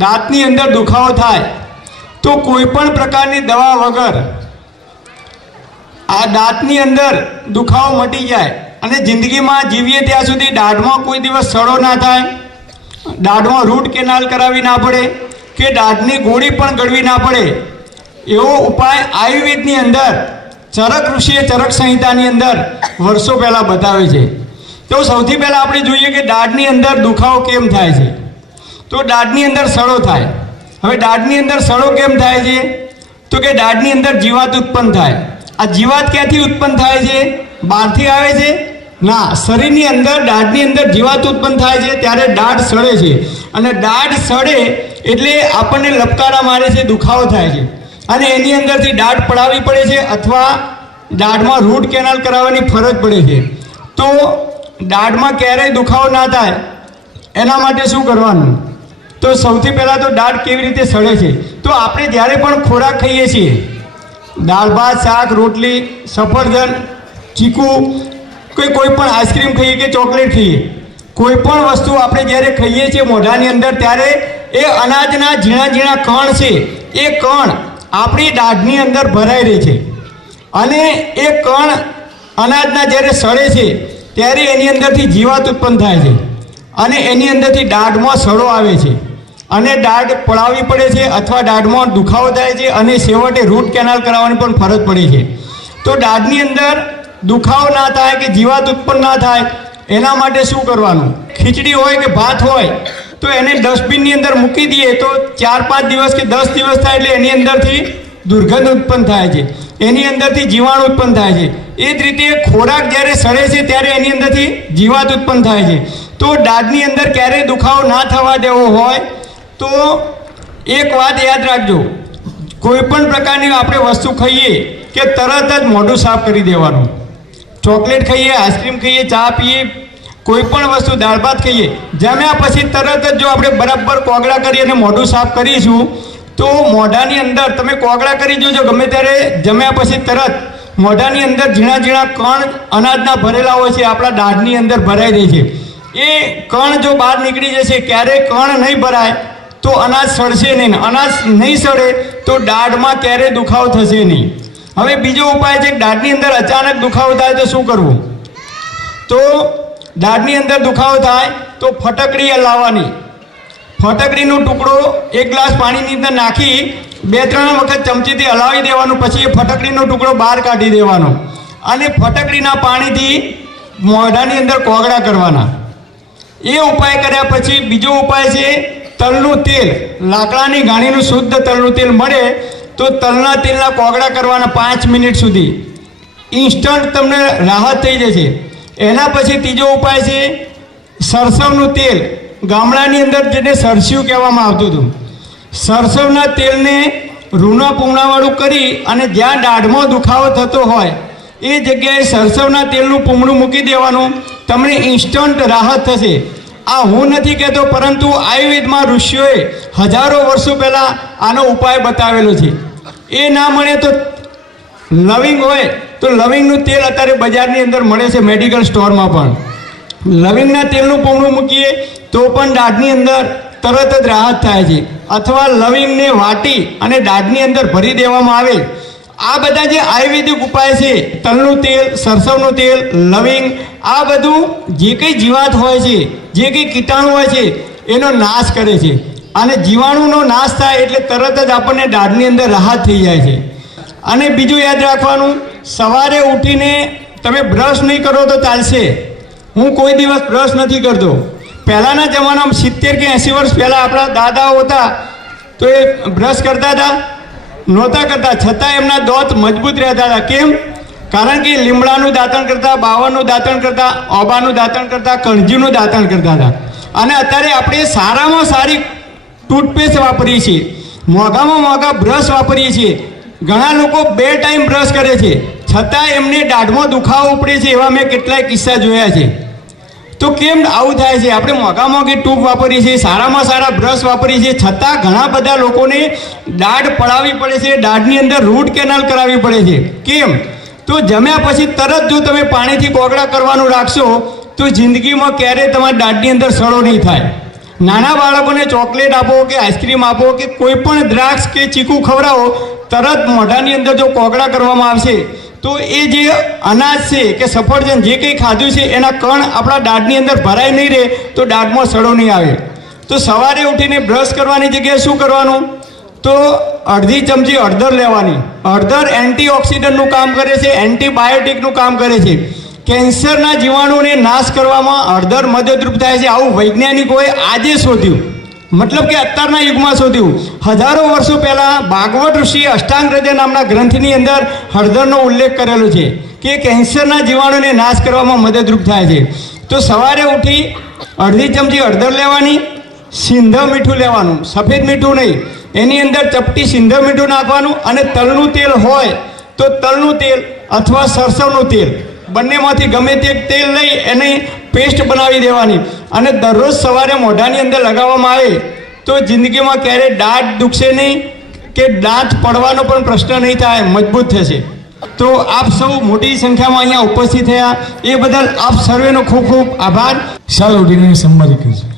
દાંતની અંદર દુખાવો થાય તો કોઈ પણ પ્રકારની દવા વગર આ દાંતની અંદર દુખાવો મટી જાય અને જિંદગીમાં જીવીએ ત્યાં સુધી દાઢમાં કોઈ દિવસ સડો ના થાય, દાઢમાં રૂટ કેનાલ કરાવી ના પડે કે દાઢની ગોળી પણ ગળવી ના પડે, એવો ઉપાય આયુર્વેદની અંદર ચરક ઋષિએ ચરક સંહિતાની અંદર વર્ષો પહેલાં બતાવે છે। તો સૌથી પહેલાં આપણે જોઈએ કે દાઢની અંદર દુખાવો કેમ થાય છે। તો દાઢની અંદર સડો થાય। હવે દાઢની અંદર સડો કેમ થાય છે? તો કે દાઢની અંદર જીવાત ઉત્પન્ન થાય। આ જીવાત ક્યાંથી ઉત્પન્ન થાય છે? બહારથી આવે છે? ના, શરીરની અંદર દાઢની અંદર જીવાત ઉત્પન્ન થાય છે ત્યારે દાઢ સડે છે અને દાઢ સડે એટલે આપણને લપકારા મારે છે, દુખાવો થાય છે અને એની અંદરથી દાઢ પડાવવી પડે છે અથવા દાઢમાં રૂટ કેનાલ કરાવવાની ફરજ પડે છે। તો દાઢમાં ક્યારેય દુખાવો ના થાય એના માટે શું કરવાનું? તો સૌથી પહેલાં તો દાઢ કેવી રીતે સડે છે? તો આપણે જ્યારે પણ ખોરાક ખાઈએ છીએ, દાળ ભાત શાક રોટલી સફરજન ચીકુ કોઈ પણ આઈસ્ક્રીમ ખાઈએ કે ચોકલેટ ખાઈએ, કોઈ પણ વસ્તુ આપણે જ્યારે ખાઈએ છીએ મોઢાની અંદર ત્યારે એ અનાજના ઝીણા ઝીણા કણ છે, એ કણ આપણી દાઢની અંદર ભરાઈ રહે છે અને એ કણ અનાજના જ્યારે સડે છે ત્યારે એની અંદરથી જીવાત ઉત્પન્ન થાય છે અને એની અંદરથી દાઢમાં સડો આવે છે અને દાઢ પડાવવી પડે છે અથવા દાઢમાં દુખાવો થાય છે અને છેવટે રૂટ કેનાલ કરાવવાની પણ ફરજ પડે છે। તો દાઢની અંદર દુખાવો ના થાય કે જીવાત ઉત્પન્ન ના થાય એના માટે શું કરવાનું? ખીચડી હોય કે ભાત હોય તો એને ડસ્ટબિનની અંદર મૂકી દઈએ તો 4-5 દિવસ કે 10 દિવસ થાય એટલે એની અંદરથી દુર્ગંધ ઉત્પન્ન થાય છે, એની અંદરથી જીવાણુ ઉત્પન્ન થાય છે। એ જ રીતે ખોરાક જ્યારે સડે છે ત્યારે એની અંદરથી જીવાત ઉત્પન્ન થાય છે। તો દાઢની અંદર ક્યારેય દુખાવો ના થવા દેવો હોય તો એક વાત યાદ રાખજો, કોઈ પણ પ્રકારની આપણે વસ્તુ ખાઈએ કે તરત જ મોઢું સાફ કરી દેવાનું। ચોકલેટ ખાઈએ, આઈસ્ક્રીમ ખાઈએ, ચા પીએ, કોઈ પણ વસ્તુ દાળ ભાત ખાઈએ, જમ્યા પછી તરત જ જો આપણે બરાબર કોગળા કરી અને મોઢું સાફ કરીશું તો મોઢાની અંદર તમે કોગળા કરી જોજો, ગમે ત્યારે જમ્યા પછી તરત મોઢાની અંદર ઝીણા ઝીણા કણ અનાજના ભરેલા હોય છે, આપણા દાઢની અંદર ભરાઈ રહે છે। એ કણ જો બહાર નીકળી જશે, ક્યારેય કણ નહીં ભરાય તો અનાજ સડશે નહીં, અનાજ નહીં સડે તો દાઢમાં ક્યારેય દુખાવો થશે નહીં। હવે બીજો ઉપાય છે, દાઢની અંદર અચાનક દુખાવો થાય તો શું કરવું? તો દાઢની અંદર દુખાવો થાય તો ફટકડી લાવવાની, ફટકડીનો ટુકડો 1 ગ્લાસ પાણીની અંદર નાખી 2-3 વખત ચમચીથી હલાવી દેવાનું, પછી એ ફટકડીનો ટુકડો બહાર કાઢી દેવાનો અને ફટકડીના પાણીથી મોઢાની અંદર કોગળા કરવાના। એ ઉપાય કર્યા પછી બીજો ઉપાય છે તલનું તેલ, લાકડાની ઘાણીનું શુદ્ધ તલનું તેલ મળે તો તલના તેલના કોગળા કરવાના 5 મિનિટ સુધી, ઇન્સ્ટન્ટ તમને રાહત થઈ જશે। એના પછી ત્રીજો ઉપાય છે સરસવનું તેલ, ગામડાની અંદર જેને સરસ્યું કહેવામાં આવતું હતું, સરસવના તેલને રૂના પૂમણાવાળું કરી અને જ્યાં દાઢમાં દુખાવો થતો હોય એ જગ્યાએ સરસવના તેલનું પૂમણું મૂકી દેવાનું, તમને ઇન્સ્ટન્ટ રાહત થશે। આ હું નથી કહેતો, પરંતુ આયુર્વેદમાં ઋષિઓએ હજારો વર્ષો પહેલાં આનો ઉપાય બતાવેલો છે। એ ના મળે તો લવિંગ હોય તો લવિંગનું તેલ અત્યારે બજારની અંદર મળે છે, મેડિકલ સ્ટોરમાં પણ લવિંગના તેલનું પૂમણું મૂકીએ તો પણ દાઢની અંદર તરત જ રાહત થાય છે, અથવા લવિંગને વાટી અને દાઢની અંદર ભરી દેવામાં આવે। આ બધા જે આયુર્વેદિક ઉપાય છે, તલનું તેલ, સરસવનું તેલ, લવિંગ, આ બધું જે કંઈ જીવાત હોય છે, જે કંઈ કીટાણુ હોય છે એનો નાશ કરે છે અને જીવાણુનો નાશ થાય એટલે તરત જ આપણને દાઢની અંદર રાહત થઈ જાય છે। અને બીજું યાદ રાખવાનું, સવારે ઉઠીને તમે બ્રશ નહીં કરો તો ચાલશે, હું કોઈ દિવસ બ્રશ નથી કરતો। પહેલાંના જમાનામાં 70 કે 80 વર્ષ પહેલાં આપણા દાદાઓ હતા તો એ બ્રશ કરતા હતા? નહોતા કરતા, છતાં એમના દાંત મજબૂત રહેતા હતા। કેમ? કારણ કે લીમડાનું દાંતણ કરતા, બાવળનું દાંતણ કરતા, ઓબાનું દાંતણ કરતા, કણજીનું દાંતણ કરતા હતા। અને અત્યારે આપણે સારામાં સારી ટૂથપેસ્ટ વાપરીએ છીએ, મોંઘામાં મોંઘા બ્રશ વાપરીએ છીએ, ઘણા લોકો 2 ટાઈમ બ્રશ કરે છે છતાં એમને દાઢમાં દુખાવો ઉપડે છે, એવા મેં કેટલાય કિસ્સા જોયા છે। તો કેમ આવું થાય છે? આપણે મોંઘા મોંઘી ટ્યુબ વાપરીએ છીએ, સારામાં સારા બ્રશ વાપરીએ છીએ, છતાં ઘણા બધા લોકોને દાઢ પડાવવી પડે છે, દાઢની અંદર રૂટ કેનાલ કરાવવી પડે છે। કેમ? તો જમ્યા પછી તરત જો તમે પાણીથી કોગળા કરવાનું રાખશો તો જિંદગીમાં ક્યારેય તમારી દાઢની અંદર સડો નહીં થાય। નાના બાળકોને ચોકલેટ આપો કે આઈસ્ક્રીમ આપો કે કોઈ પણ દ્રાક્ષ કે ચીકુ ખવડાવો, તરત મોઢાની અંદર જો કોગળા કરવામાં આવશે તો એ જે અનાજ છે કે સફરજન જે કંઈ ખાધું છે એના કણ આપણા દાઢની અંદર ભરાય નહીં રહે તો દાઢમાં સડો નહીં આવે. તો સવારે ઉઠીને બ્રશ કરવાની જગ્યાએ શું કરવાનું? તો અડધી ચમચી હળદર લેવાની. હળદર એન્ટીઓક્સિડન્ટનું કામ કરે છે, એન્ટીબાયોટિકનું કામ કરે છે. કેન્સરના જીવાણુને નાશ કરવામાં હળદર મદદરૂપ થાય છે. આવું વૈજ્ઞાનિકોએ આજે શોધ્યું, મતલબ કે અત્યારના યુગમાં શોધ્યું. હજારો વર્ષો પહેલાં ભાગવત ઋષિએ અષ્ટાંગ હૃદય નામના ગ્રંથની અંદર હળદરનો ઉલ્લેખ કરેલો છે કે કેન્સરના જીવાણુને નાશ કરવામાં મદદરૂપ થાય છે. તો સવારે ઉઠી અડધી ચમચી હળદર લેવાની, સિંધવ મીઠું લેવાનું, સફેદ મીઠું નહીં, એની અંદર ચપટી સિંધવ મીઠું નાખવાનું, અને તલનું તેલ હોય તો તલનું તેલ અથવા સરસવનું તેલ બંનેમાંથી ગમે તે તેલ લઈ એની પેસ્ટ બનાવી દેવાની અને દરરોજ સવારે મોઢાની અંદર લગાવવામાં આવે તો જિંદગીમાં ક્યારેય દાંત દુખશે નહીં કે દાંત પડવાનો પણ પ્રશ્ન નહીં થાય, મજબૂત થશે. તો આપ સૌ મોટી સંખ્યામાં અહીંયા ઉપસ્થિત થયા એ બદલ આપ સર્વેનો ખૂબ ખૂબ આભાર. ચાલો ઉઠીને સંમતિ કરજો.